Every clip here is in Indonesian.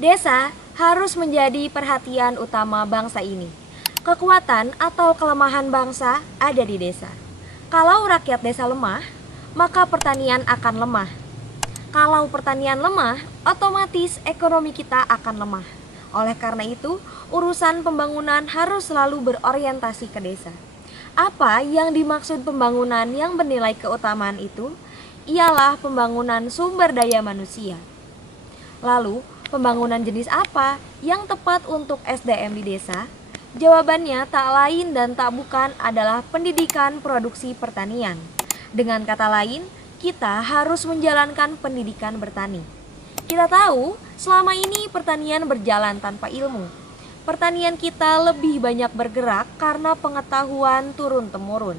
Desa harus menjadi perhatian utama bangsa ini. Kekuatan atau kelemahan bangsa ada di desa. Kalau rakyat desa lemah, maka pertanian akan lemah. Kalau pertanian lemah, otomatis ekonomi kita akan lemah. Oleh karena itu, urusan pembangunan harus selalu berorientasi ke desa. Apa yang dimaksud pembangunan yang bernilai keutamaan itu? Ialah pembangunan sumber daya manusia. Lalu, pembangunan jenis apa yang tepat untuk SDM di desa? Jawabannya tak lain dan tak bukan adalah pendidikan produksi pertanian. Dengan kata lain, kita harus menjalankan pendidikan bertani. Kita tahu, selama ini pertanian berjalan tanpa ilmu. Pertanian kita lebih banyak bergerak karena pengetahuan turun-temurun.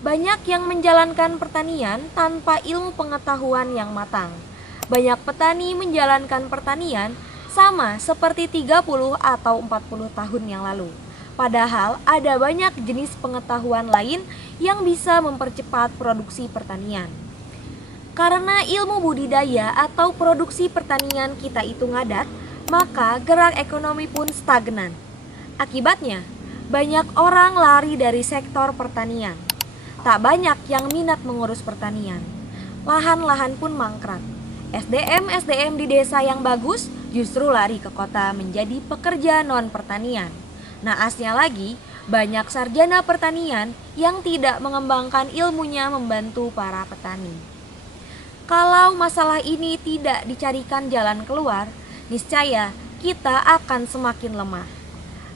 Banyak yang menjalankan pertanian tanpa ilmu pengetahuan yang matang. Banyak petani menjalankan pertanian sama seperti 30 atau 40 tahun yang lalu. Padahal ada banyak jenis pengetahuan lain yang bisa mempercepat produksi pertanian. Karena ilmu budidaya atau produksi pertanian kita itu ngadat, maka gerak ekonomi pun stagnan. Akibatnya, banyak orang lari dari sektor pertanian. Tak banyak yang minat mengurus pertanian. Lahan-lahan pun mangkrak. SDM di desa yang bagus justru lari ke kota menjadi pekerja non-pertanian. Naasnya lagi, banyak sarjana pertanian yang tidak mengembangkan ilmunya membantu para petani. Kalau masalah ini tidak dicarikan jalan keluar, niscaya kita akan semakin lemah.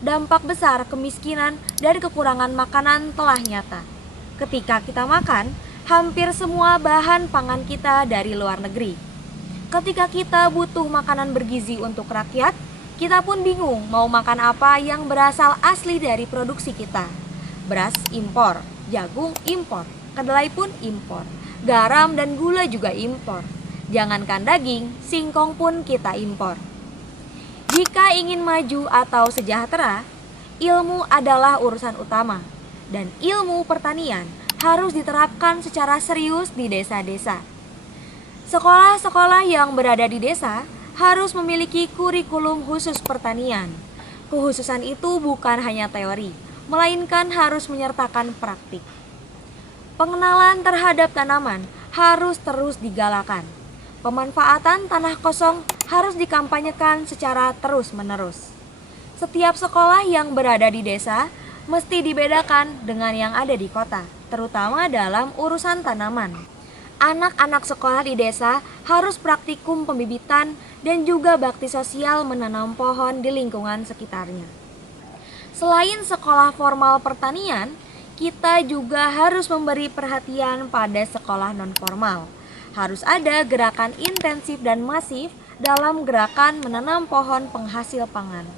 Dampak besar kemiskinan dan kekurangan makanan telah nyata. Ketika kita makan, hampir semua bahan pangan kita dari luar negeri. Ketika kita butuh makanan bergizi untuk rakyat, kita pun bingung mau makan apa yang berasal asli dari produksi kita. Beras impor, jagung impor, kedelai pun impor, garam dan gula juga impor. Jangankan daging, singkong pun kita impor. Jika ingin maju atau sejahtera, ilmu adalah urusan utama. Dan ilmu pertanian harus diterapkan secara serius di desa-desa. Sekolah-sekolah yang berada di desa harus memiliki kurikulum khusus pertanian. Kekhususan itu bukan hanya teori, melainkan harus menyertakan praktik. Pengenalan terhadap tanaman harus terus digalakan. Pemanfaatan tanah kosong harus dikampanyekan secara terus-menerus. Setiap sekolah yang berada di desa mesti dibedakan dengan yang ada di kota, terutama dalam urusan tanaman. Anak-anak sekolah di desa harus praktikum pembibitan dan juga bakti sosial menanam pohon di lingkungan sekitarnya. Selain sekolah formal pertanian, kita juga harus memberi perhatian pada sekolah non-formal. Harus ada gerakan intensif dan masif dalam gerakan menanam pohon penghasil pangan.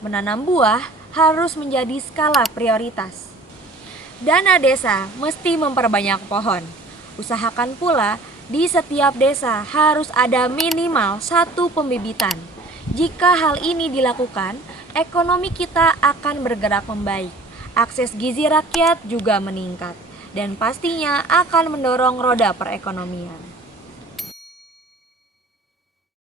Menanam buah harus menjadi skala prioritas. Dana desa mesti memperbanyak pohon. Usahakan pula di setiap desa harus ada minimal 1 pembibitan. Jika hal ini dilakukan, ekonomi kita akan bergerak membaik. Akses gizi rakyat juga meningkat dan pastinya akan mendorong roda perekonomian.